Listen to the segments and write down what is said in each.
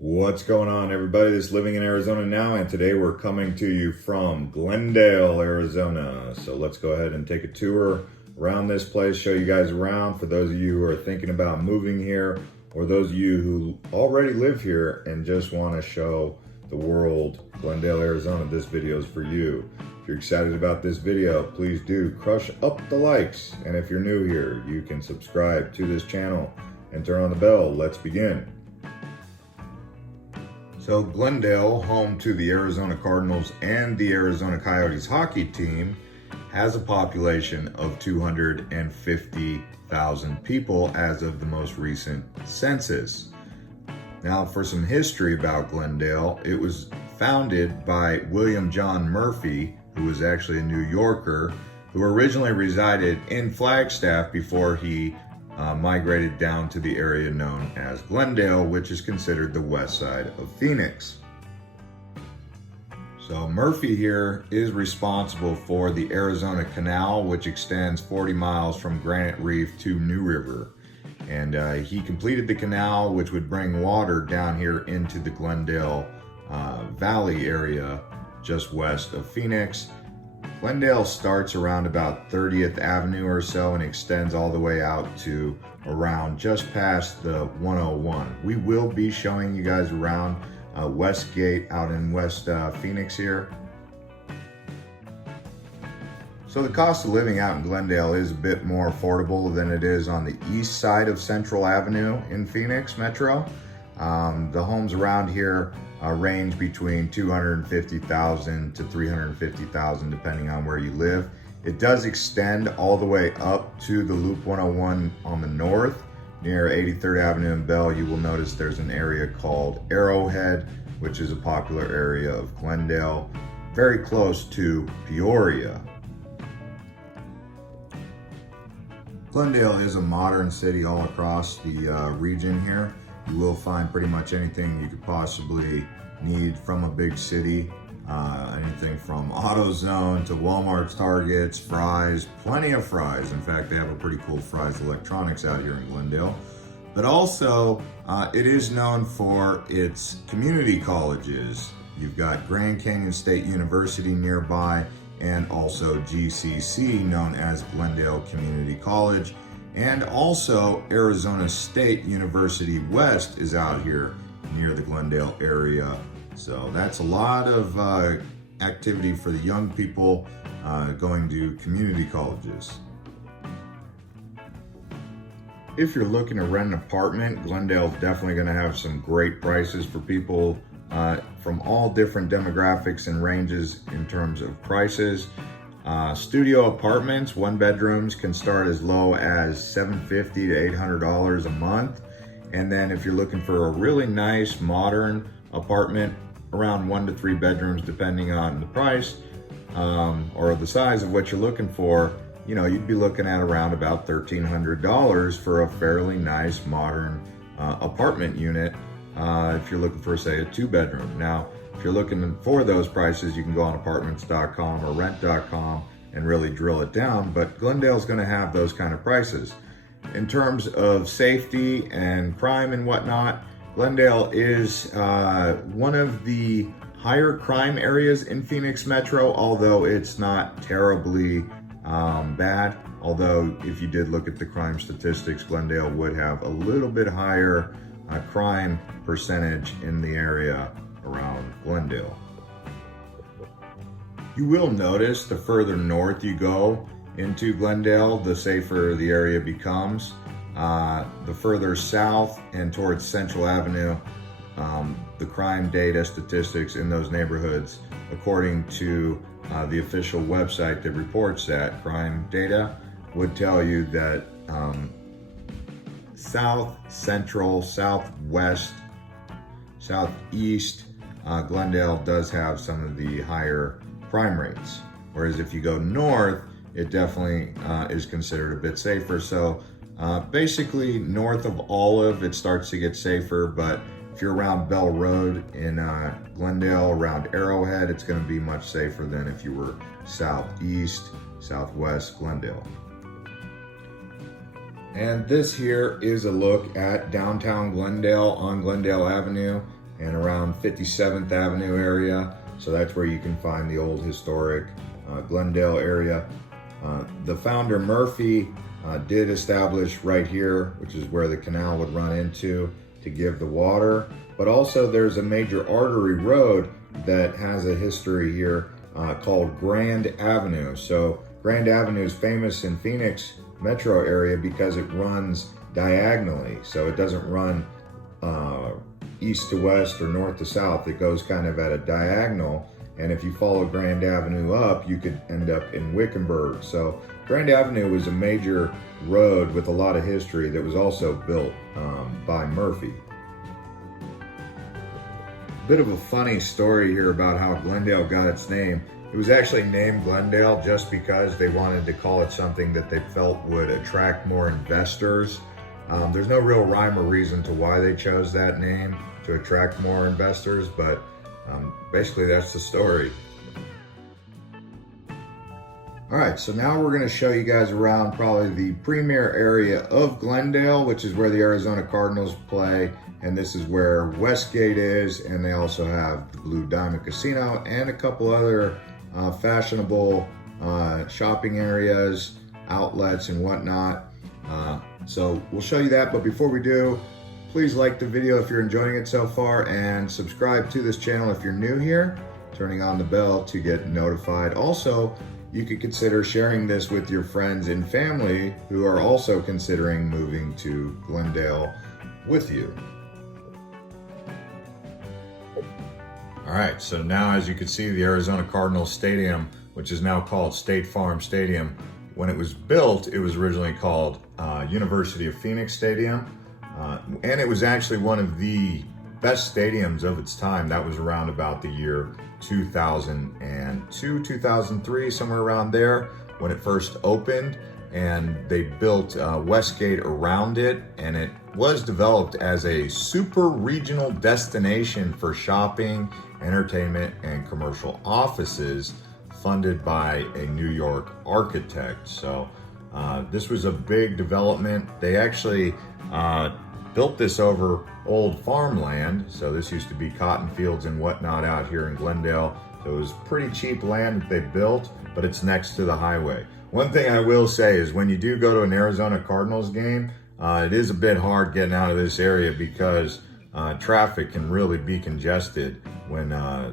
What's going on, everybody that's living in Arizona now? And today we're coming to you from Glendale, Arizona. So let's go ahead and take a tour around this place, show you guys around for those of you who are thinking about moving here, or those of you who already live here and just want to show the world Glendale, Arizona. This video is for you. If you're excited about this video, please do crush up the likes. And if you're new here, you can subscribe to this channel and turn on the bell. Let's begin. So Glendale, home to the Arizona Cardinals and the Arizona Coyotes Hockey team, has a population of 250,000 people as of the most recent census. Now, for some history about Glendale, it was founded by William John Murphy, who was actually a New Yorker, who originally resided in Flagstaff before he migrated down to the area known as Glendale, which is considered the west side of Phoenix. So Murphy here is responsible for the Arizona Canal, which extends 40 miles from Granite Reef to New River. And he completed the canal, which would bring water down here into the Glendale Valley area just west of Phoenix. Glendale starts around about 30th Avenue or so and extends all the way out to around just past the 101. We will be showing you guys around Westgate out in West Phoenix here. So the cost of living out in Glendale is a bit more affordable than it is on the east side of Central Avenue in Phoenix Metro. The homes around here range between $250,000 to $350,000 depending on where you live. It does extend all the way up to the Loop 101 on the north near 83rd Avenue and Bell. You will notice there's an area called Arrowhead, which is a popular area of Glendale, very close to Peoria. Glendale is a modern city all across the region here. You will find pretty much anything you could possibly need from a big city. Anything from AutoZone to Walmart's, Targets, Fry's, plenty of Fry's. In fact, they have a pretty cool Fry's Electronics out here in Glendale. But also, it is known for its community colleges. You've got Grand Canyon State University nearby, and also GCC, known as Glendale Community College. And also Arizona State University West is out here near the Glendale area. So that's a lot of activity for the young people going to community colleges. If you're looking to rent an apartment, Glendale is definitely going to have some great prices for people from all different demographics and ranges in terms of prices. Studio apartments, one bedrooms, can start as low as $750 to $800 a month. And then if you're looking for a really nice modern apartment, around 1 to 3 bedrooms, depending on the price or the size of what you're looking for, you know, you'd be looking at around about $1,300 for a fairly nice modern apartment unit if you're looking for, say, a 2-bedroom. Now, if you're looking for those prices, you can go on apartments.com or rent.com and really drill it down, but Glendale's going to have those kind of prices. In terms of safety and crime and whatnot, Glendale is one of the higher crime areas in Phoenix Metro, although it's not terribly bad. Although if you did look at the crime statistics, Glendale would have a little bit higher crime percentage in the area around Glendale. You will notice the further north you go into Glendale, the safer the area becomes. The further south and towards Central Avenue, the crime data statistics in those neighborhoods, according to the official website that reports that crime data, would tell you that south, central, southwest, southeast, Glendale does have some of the higher crime rates. Whereas if you go north, it definitely is considered a bit safer. So basically north of Olive, it starts to get safer, but if you're around Bell Road in Glendale, around Arrowhead, it's going to be much safer than if you were southeast, southwest Glendale. And this here is a look at downtown Glendale on Glendale Avenue. and around 57th Avenue area. So that's where you can find the old historic Glendale area. The founder Murphy did establish right here, which is where the canal would run into to give the water. But also there's a major artery road that has a history here called Grand Avenue. So Grand Avenue is famous in Phoenix metro area because it runs diagonally. So it doesn't run east to west or north to south. It goes kind of at a diagonal. And if you follow Grand Avenue up, you could end up in Wickenburg. So Grand Avenue was a major road with a lot of history that was also built by Murphy. Bit of a funny story here about how Glendale got its name. It was actually named Glendale just because they wanted to call it something that they felt would attract more investors. There's no real rhyme or reason to why they chose that name to attract more investors, but basically that's the story. All right, so now we're gonna show you guys around probably the premier area of Glendale, which is where the Arizona Cardinals play. And this is where Westgate is, and they also have the Blue Diamond Casino and a couple other fashionable shopping areas, outlets and whatnot. So we'll show you that, but before we do, please like the video if you're enjoying it so far, and subscribe to this channel if you're new here, turning on the bell to get notified. Also, you could consider sharing this with your friends and family who are also considering moving to Glendale with you. All right, so now as you can see, the Arizona Cardinals Stadium, which is now called State Farm Stadium, when it was built, it was originally called University of Phoenix Stadium. And it was actually one of the best stadiums of its time. That was around about the year 2002, 2003, somewhere around there when it first opened. And they built Westgate around it, and it was developed as a super regional destination for shopping, entertainment, and commercial offices funded by a New York architect. So this was a big development. They actually built this over old farmland. So this used to be cotton fields and whatnot out here in Glendale. So it was pretty cheap land that they built, but it's next to the highway. One thing I will say is when you do go to an Arizona Cardinals game, it is a bit hard getting out of this area because traffic can really be congested when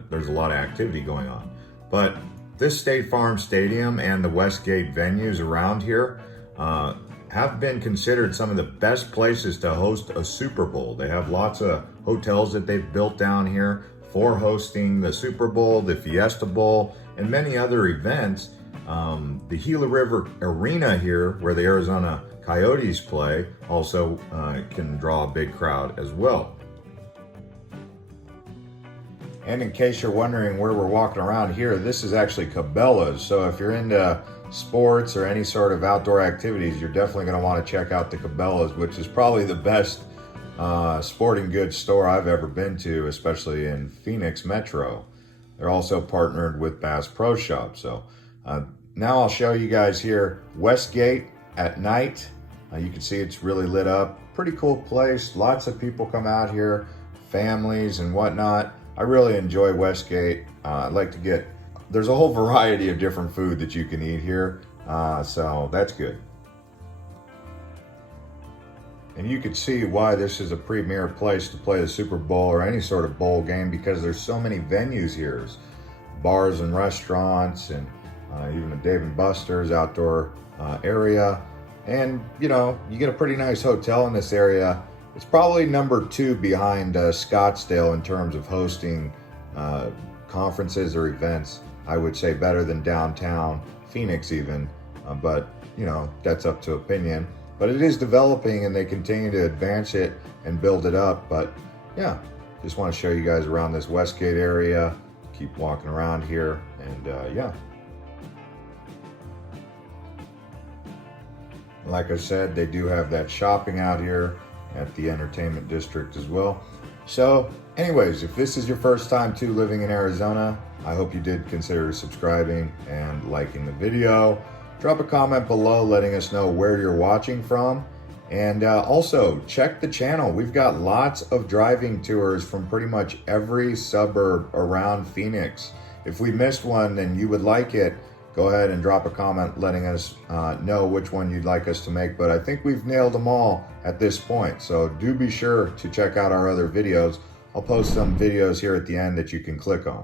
there's a lot of activity going on. But this State Farm Stadium and the Westgate venues around here have been considered some of the best places to host a Super Bowl. They have lots of hotels that they've built down here for hosting the Super Bowl, the Fiesta Bowl, and many other events. The Gila River Arena here, where the Arizona Coyotes play, also can draw a big crowd as well. And in case you're wondering where we're walking around here, this is actually Cabela's. So if you're into sports or any sort of outdoor activities, you're definitely going to want to check out the Cabela's, which is probably the best sporting goods store I've ever been to, especially in Phoenix Metro. They're also partnered with Bass Pro Shop. So now I'll show you guys here Westgate at night. You can see it's really lit up. Pretty cool place. Lots of people come out here, families and whatnot. I really enjoy Westgate. I like to get, there's a whole variety of different food that you can eat here. So that's good. And you can see why this is a premier place to play the Super Bowl or any sort of bowl game, because there's so many venues here. There's bars and restaurants, and even a Dave & Buster's outdoor area. And you know, you get a pretty nice hotel in this area. It's probably number 2 behind Scottsdale in terms of hosting conferences or events. I would say better than downtown Phoenix even, but you know, that's up to opinion. But it is developing and they continue to advance it and build it up. But yeah, just want to show you guys around this Westgate area. Keep walking around here, and yeah. Like I said, they do have that shopping out here at the entertainment district as well. So anyways, if this is your first time too living in Arizona, I hope you did consider subscribing and liking the video. Drop a comment below letting us know where you're watching from. And also check the channel. We've got lots of driving tours from pretty much every suburb around Phoenix. If we missed one and you would like it, go ahead and drop a comment letting us know which one you'd like us to make. But I think we've nailed them all at this point. So do be sure to check out our other videos. I'll post some videos here at the end that you can click on.